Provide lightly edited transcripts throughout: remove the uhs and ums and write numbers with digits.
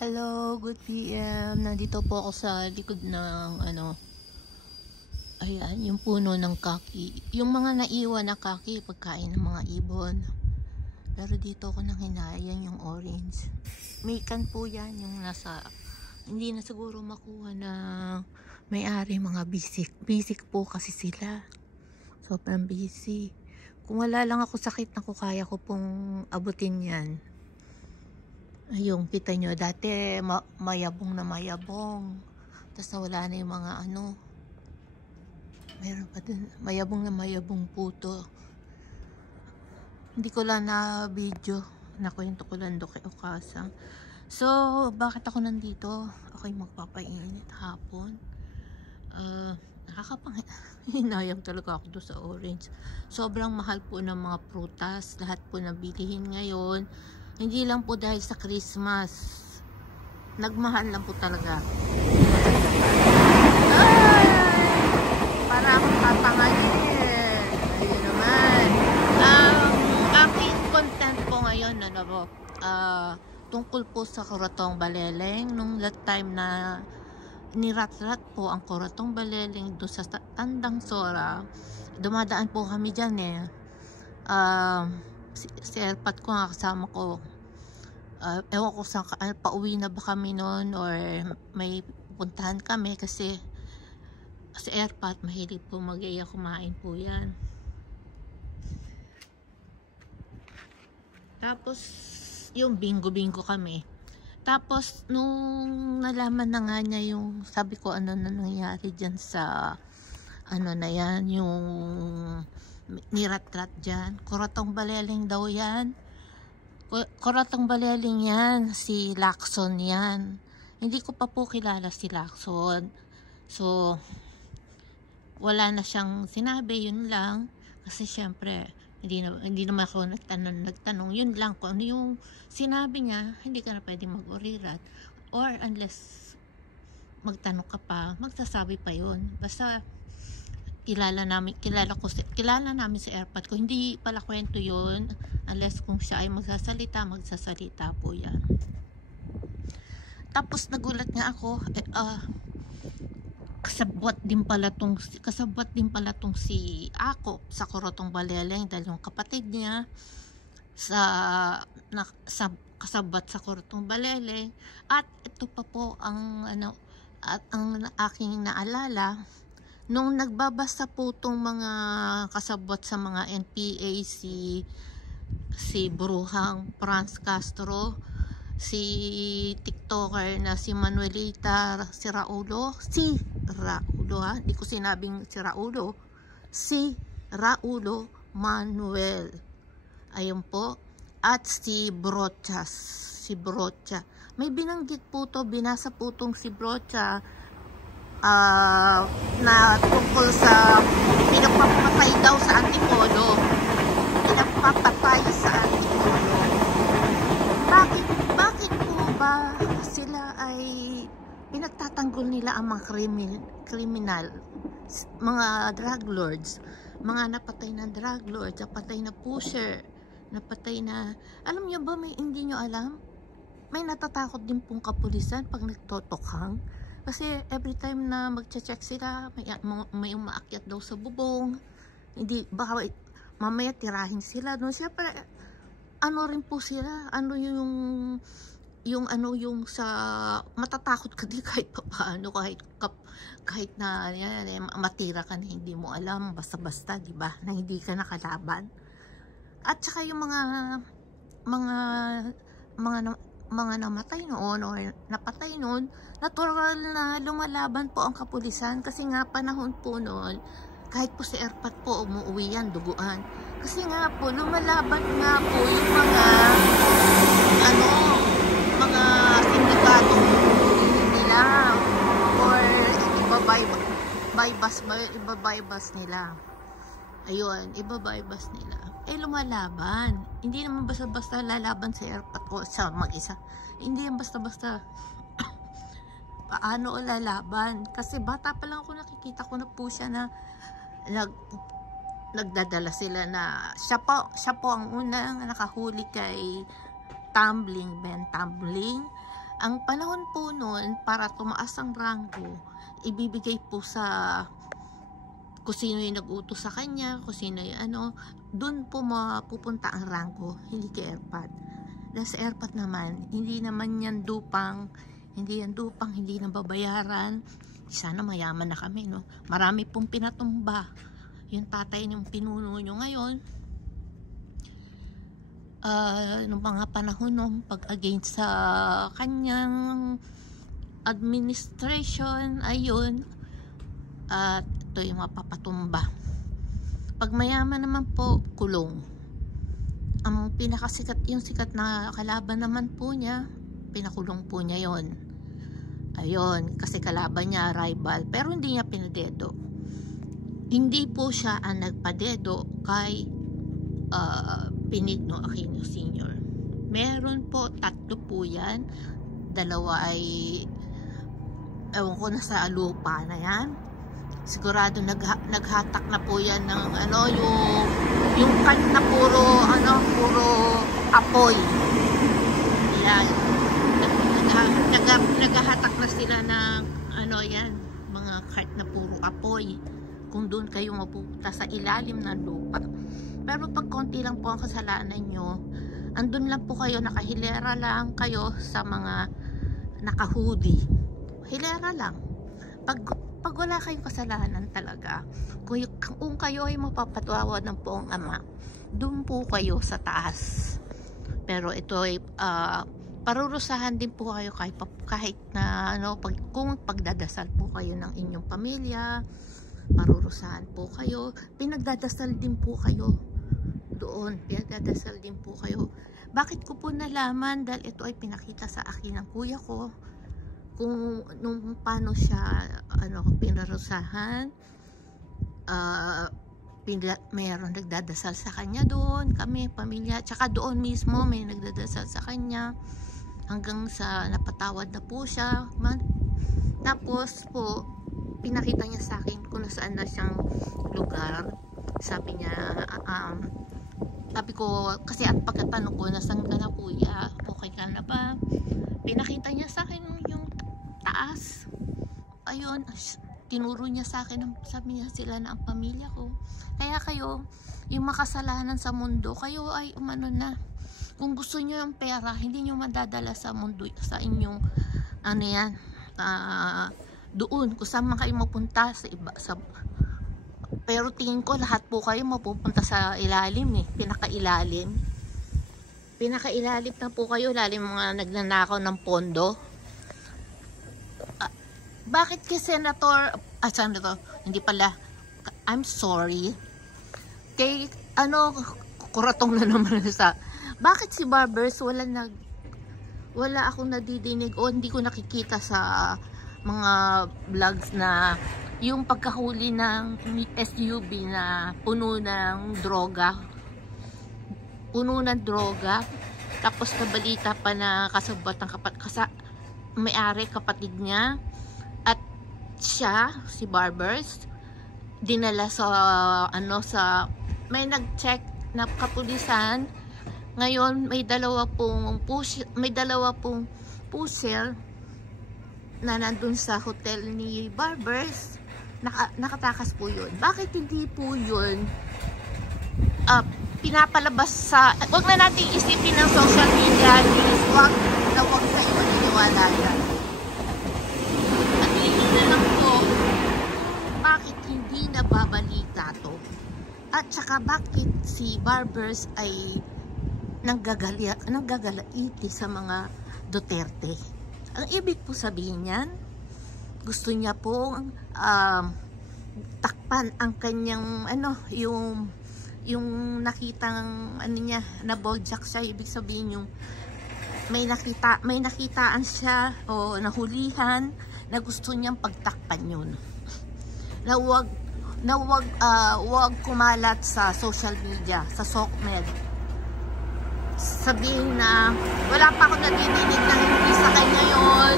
Hello, good PM. Nandito po ako sa likod ng ayan, yung puno ng kaki. Yung mga naiwan na kaki, pagkain ng mga ibon. Pero dito ako nang hinayang yung orange. May can po yan, yung nasa, hindi na siguro makuha na may-ari, mga bisik. Bisik po kasi sila. Sobrang busy. Kung wala lang ako sakit na kaya ko pong abutin yan. Ayun, kita nyo, dati mayabong na mayabong. Tapos nawala na yung mga meron pa dun, mayabong na mayabong puto. Hindi ko lang na video. Nakwento ko lang doon kay Okasang. So, bakit ako nandito? Ako'y magpapainit hapon. Hinayang talaga ako doon sa orange. Sobrang mahal po ng mga prutas. Lahat po na bilihin ngayon. Hindi lang po dahil sa Christmas. Nagmahal lang po talaga. Ay! Para akong tatanganin. Ayun naman. Aking content po ngayon, tungkol po sa Kuratong Baleleng. Nung that time na nirat-rat po ang Kuratong Baleleng doon sa Tandang Sora, dumadaan po kami dyan si Airpat ko nga kasama ko. Ewan ko saan, pauwi na ba kami noon or may puntahan kami kasi si Airpat mahilig po mag-iya, kumain po yan. Tapos yung bingo kami. Tapos nung nalaman na nga niya yung, sabi ko ano na nangyari dyan sa na yan, yung nirat-rat dyan. Kuratong Baleleng daw yan. Kuratong Baleleng yan. Si Lacson yan. Hindi ko pa po kilala si Lacson. So, wala na siyang sinabi. Yun lang. Kasi syempre, hindi naman ako nagtanong. Yun lang. Kung ano yung sinabi niya, hindi ka na pwede mag-urirat. Or unless magtanong ka pa, magsasabi pa yun. Basta, kilala namin si Airpat ko. Hindi pala kwento yun unless kung siya ay magsasalita po yan. Tapos nagulat nga ako, kasabwat din pala tong si Ako sa Kuratong Baleleng dahil yung kapatid niya kasabwat sa Kuratong Baleleng. At ito pa po ang aking naalala. Nung nagbabasa po itong mga kasabot sa mga NPA, si Bruhang Franz Castro, si TikToker na si Manuelita si Raulo, hindi ko sinabing si Raulo Manuel, ayun po, at si Brocha. May binanggit po to, binasa po tong si Brocha, na tungkol sa pinagpapatay daw sa Antipolo. Bakit po ba sila ay pinagtatanggol nila ang mga kriminal, mga drug lords, mga napatay na drug lords, napatay na pusher, napatay na, alam nyo ba, hindi nyo alam, may natatakot din pong kapulisan pag nagtotokhang. Kasi every time na magche-check sila, may umaakyat daw sa bubong. Hindi, baka mamaya tirahin sila. No? Siyempre, rin po sila. Yung sa matatakot ka di kahit paano, kahit na matira ka na hindi mo alam, basta-basta, di ba? Na hindi ka nakalaban. At saka yung mga namatay noon o napatay noon, natural na lumalaban po ang kapulisan kasi nga panahon po noon, kahit po si Airpat po umuwi yan, duguan. Kasi nga po, lumalaban nga po yung mga sindikato nila or ibabaybas nila. Ayun, ibabaybas nila. Lumalaban. Hindi naman basta-basta lalaban si Airpat ko sa mag-isa. Hindi yan basta-basta paano lalaban. Kasi bata pa lang ako, nakikita ko na po siya na nagdadala sila na siya po ang unang nakahuli kay Ben Tumbling. Ang panahon po noon para tumaas ang ranggo, ibibigay po sa kung sino yung nag-utos sa kanya, kung sino yung ano, dun po mapupunta ang ranggo, hindi kay airpot. Dahil sa airpot naman, hindi naman yan dupang, hindi nababayaran. Sana mayaman na kami, no? Marami pong pinatumba. Yung tatay ng pinuno nyo ngayon, nung mga panahon nung pag-against sa kanyang administration, ayun, at ito yung mapapatumba. Pag mayaman naman po, kulong. Ang pinakasikat, yung sikat na kalaban naman po niya, pinakulong po niya yon. Ayun, kasi kalaban niya, rival, pero hindi niya pinadedo. Hindi po siya ang nagpadedo kay Benigno Aquino Sr. Meron po, 3 po yan. 2 ay ewan ko, nasa lupa na yan. Sigurado naghatak na po yan ng ano, yung kan na puro apoy. Yan. Naghahatak na sila ng ano yan, mga cart na puro apoy. Kung doon kayo mapupunta sa ilalim ng lupa. Pero pag konti lang po ang kasalanan nyo, andun lang po kayo, nakahilera lang kayo sa mga naka-hoodie. Hilera lang. Pag wala kayong kasalanan talaga, kung kayo ay mapapatawad ng poong Ama, doon po kayo sa taas. Pero ito ay parurusahan din po kayo kahit na ano, kung pagdadasal po kayo ng inyong pamilya, parurusahan po kayo, pinagdadasal din po kayo doon, pinagdadasal din po kayo. Bakit ko po nalaman? Dahil ito ay pinakita sa akin ng kuya ko, kung nung paano siya pinarusahan. Mayroon nagdadasal sa kanya doon, kami pamilya, tsaka doon mismo may nagdadasal sa kanya hanggang sa napatawad na po siya. Tapos po pinakita niya sa akin kung nasaan na siyang lugar. Sabi niya, sabi ko, kasi at pagkatanong ko, nasaan ka na kuya, okay ka na ba? Pinakita niya sa akin yung taas. Ayun, tinuro niya sa akin, sabi niya, sila na ang pamilya ko. Kaya kayo, yung makasalanan sa mundo, kayo ay umano na. Kung gusto niyo yung pera, hindi niyo madadala sa mundo, sa inyong ano yan, doon, kung saan man kayo mapunta sa iba, pero tingin ko lahat po kayo mapupunta sa ilalim pinakailalim na po kayo, lalim mga nagnanakaw ng pondo. Bakit kay Senator, hindi pala, I'm sorry, kay kuratong na naman sa, bakit si Barbers wala akong nadidinig o hindi ko nakikita sa mga vlogs na yung pagkahuli ng SUV na puno ng droga, tapos nabalita pa na kasabot ng may-ari, kapatid niya, at siya, si Barbers, dinala sa may nag-check na kapulisan. Ngayon may dalawa pong pusher na nandun sa hotel ni Barbers. Nakatakas po yun. Bakit hindi po yun pinapalabas sa, wag na natin isipin ng social media, wag kayo maniniwala yan. At yun na lang po, bakit hindi nababalita to? At saka bakit si Barbers ay nanggagalaiti sa mga Duterte? Ang ibig po sabihin yan, gusto niya pong takpan ang kanyang yung nakitang niya, nabojak siya. Ibig sabihin yung may nakitaan siya o nahulihan na gusto niyang pagtakpan yun, na wag kumalat sa social media, sa SOCMED. Sabihin na wala pa ako nadidinig na hindi sa kanya yun,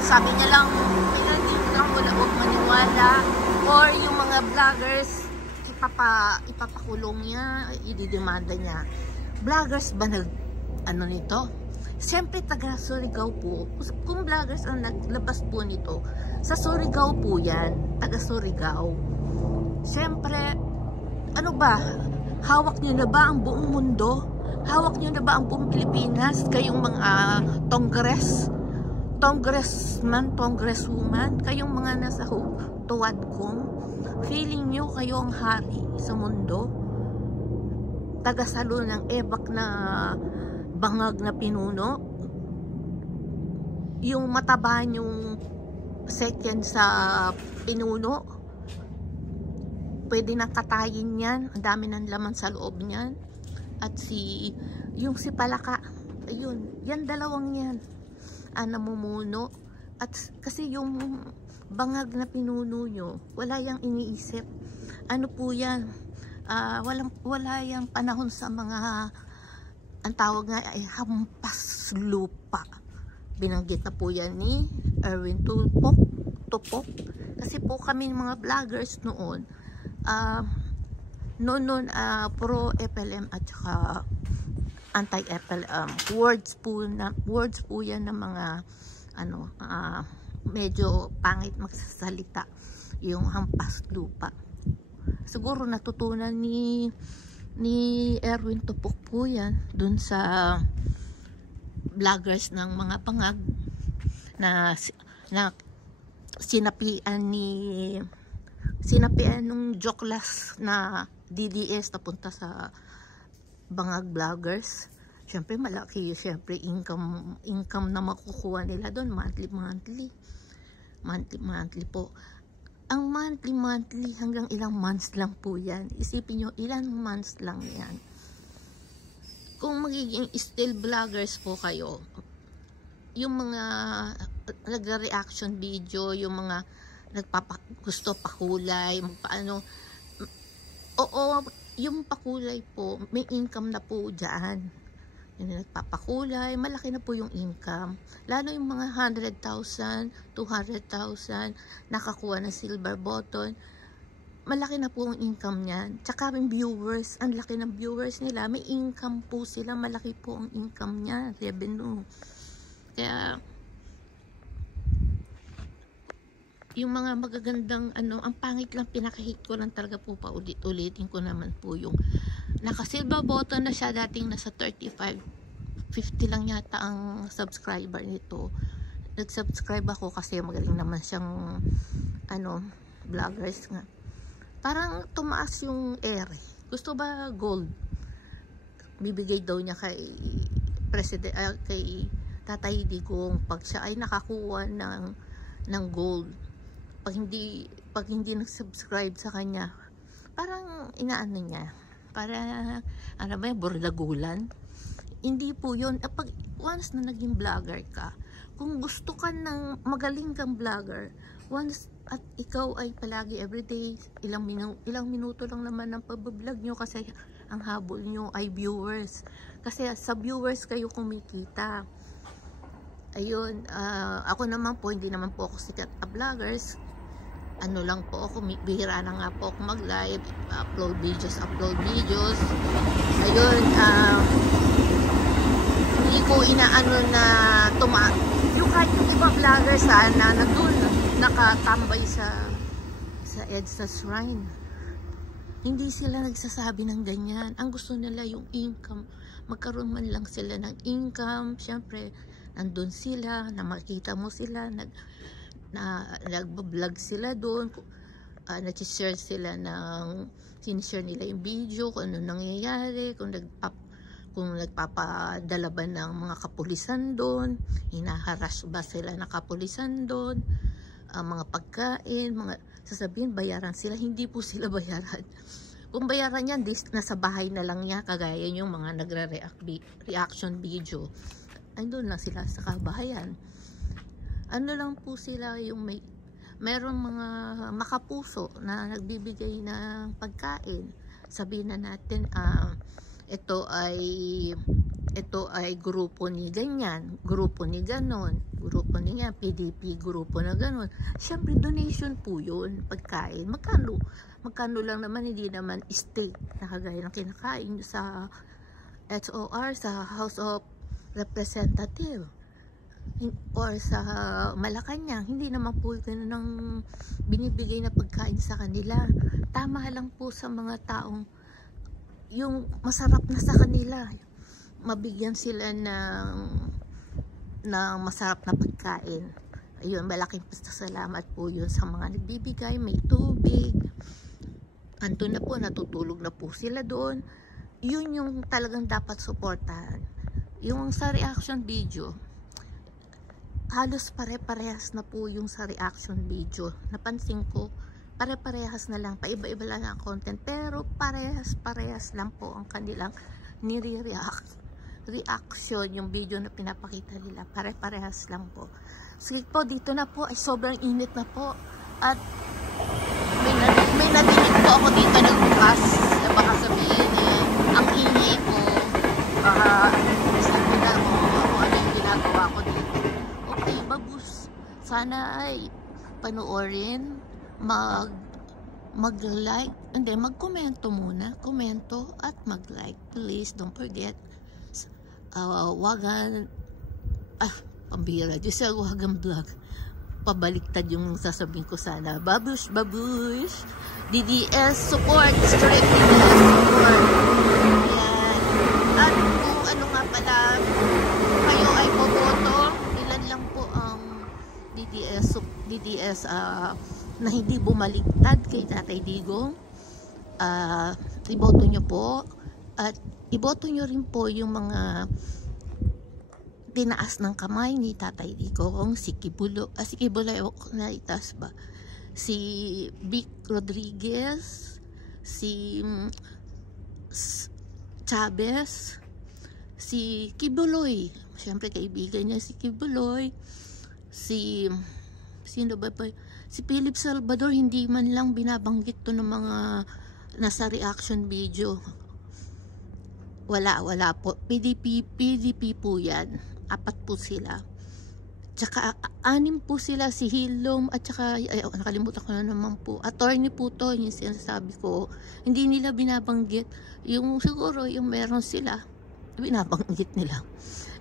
sabi niya lang, wag maniwala. Or yung mga vloggers, ipapakulong niya, ididemanda niya. Vloggers ba nito? Siyempre taga Surigao po. Kung vloggers ang naglabas po nito, sa Surigao po yan. Taga Surigao. Siyempre, ano ba? Hawak nyo na ba ang buong mundo? Hawak nyo na ba ang buong Pilipinas? Kayong mga congressman, congresswoman, kayong mga nasa tuwad kong, feeling nyo kayo ang hari sa mundo? Tagasalo ng ebak na bangag na pinuno, yung mataba yung second sa pinuno, pwede nang katayin yan, ang dami ng laman sa loob niyan. At yung si Palaka, ayun, yan dalawang yan namumuno. At kasi yung bangag na pinuno nyo, wala yang iniisip. Ano po yan, wala yang panahon sa mga, ang tawag nga ay hampas lupa. Binanggit na po yan ni Erwin Tupok. Kasi po kami mga vloggers noon, pro FLM at saka anti-FLM. Words po yan ng mga medyo pangit magsasalita, yung hampas lupa. Siguro natutunan ni Erwin Tupok po yan dun sa vloggers ng mga pangag na sinapian nung joklas na DDS napunta sa bangag vloggers. Syempre malaki, syempre income na makukuha nila doon, monthly po. Ang monthly hanggang ilang months lang po yan. Isipin nyo, ilang months lang yan. Kung magiging still vloggers po kayo, yung mga nag-reaction video, yung mga gusto pakulay, magpaano, oo, yung pakulay po, may income na po dyan. Yung nagpapakulay, malaki na po yung income. Lalo yung mga 100,000, 200,000, nakakuha ng silver button, malaki na po ang income niyan. Tsaka yung viewers, ang laki ng viewers nila, may income po sila, malaki po ang income niya, revenue. Kaya, yung mga magagandang ang pangit lang, pinakahit ko lang talaga po, paulit-ulitin ko naman po yung naka-silver button na siya, dating nasa 35, 50 lang yata ang subscriber nito. Nag-subscribe ako kasi magaling naman siyang vloggers nga. Parang tumaas yung ere. Gusto ba gold? Bibigay daw niya kay kay Tatay Digong pag siya ay nakakuha ng gold. Pag hindi nag-subscribe sa kanya, parang inaano niya, para burdagulan. Hindi po yun. Pag once na naging vlogger ka, kung gusto ka ng magaling kang vlogger, once at ikaw ay palagi everyday, ilang minuto lang naman ang pag-vlog nyo, kasi ang habol nyo ay viewers. Kasi sa viewers kayo kumikita. Ayun, ako naman po, hindi naman po ako sikat na vloggers. Ano lang po ako, bihira na nga po ako mag-live, upload videos. Ayun, hindi ko inaano na yung kahit yung iba vlogger sana nandun, nakatambay sa EDSA Shrine. Hindi sila nagsasabi ng ganyan. Ang gusto nila yung income. Magkaroon man lang sila ng income. Siyempre, nandun sila, na makita mo sila, nag-vlog sila doon, nag-share sila sinishare nila yung video, kung ano nangyayari, kung nagpapadala ba ng mga kapulisan doon, hinaharas ba sila na kapulisan doon, mga pagkain, sasabihin bayaran sila. Hindi po sila bayaran. Kung bayaran yan, nasa bahay na lang niya, kagaya yung mga nagre-reaction video, ay doon lang sila sa kabahayan. Ano lang po sila, yung mayroong mga makapuso na nagbibigay ng pagkain. Sabihin na natin, ito ay grupo ni ganyan, grupo ni ganon, grupo ni nga, PDP, grupo na ganon. Siyempre, donation po yun, pagkain. Magkano lang naman, hindi naman steak na kagaya ng kinakain sa SOR, sa House of representative or sa Malacanang. Hindi naman po ganun ang binibigay na pagkain sa kanila. Tama lang po sa mga taong yung masarap na sa kanila, mabigyan sila ng masarap na pagkain. Ayun, malaking pasasalamat po yun sa mga nagbibigay. May tubig, andun na po, natutulog na po sila doon. Yun yung talagang dapat suportahan. Yung sa reaction video, halos pare-parehas na po yung sa reaction video. Napansin ko, pare-parehas na lang, paiba-iba lang ang content, pero parehas-parehas lang po ang kanilang reaction, yung video na pinapakita nila, pare-parehas lang po. Sige po, dito na po ay sobrang init na po, at may nadinig po ako dito nagbukas, baka sabihin ang ingay ko, baka isipin na ako ano yung ginagawa ko dito. Okay, babus, sana ay panoorin, mag-like, hindi, mag-komento muna, komento at mag-like, please, don't forget. Pambira, Diyos, wagan vlog, pabaliktad yung sasabihin ko sana. Babush, DDS support, strict DDS support. Yan. At kung ano nga pala, kayo ay boboto, ilan lang po ang DDS na hindi bumaliktad kay Tatay Digong. Iboto nyo po, at iboto nyo rin po yung mga tinaas ng kamay ni Tatay Digong, si Kibuloy, na itaas ba? Si Vic Rodriguez, si Chavez, si Kibuloy, syempre kaibigan niya si Kibuloy, sino ba? Si Philip Salvador, hindi man lang binabanggit to ng mga nasa reaction video. Wala po. PDP po yan. 4 po sila. Tsaka 6 po sila, si Hilom, at tsaka, nakalimutan ko na naman po. Attorney po to, yung sinasabi ko. Hindi nila binabanggit. Yung siguro, yung meron sila, binabanggit nila.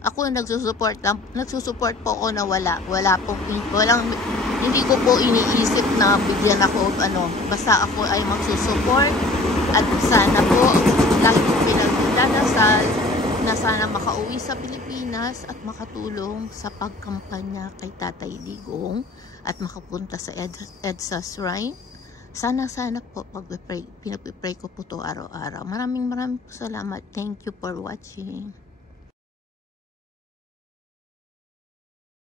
Ako nagsusupport po ako na hindi ko po iniisip na bigyan ako basta ako ay magsusupport, at sana po lagi ko pinagdadasal na sana makauwi sa Pilipinas at makatulong sa pagkampanya kay Tatay Digong at makapunta sa EDSA Shrine. Sana po pinapipray ko po to araw-araw. Maraming salamat. Thank you for watching.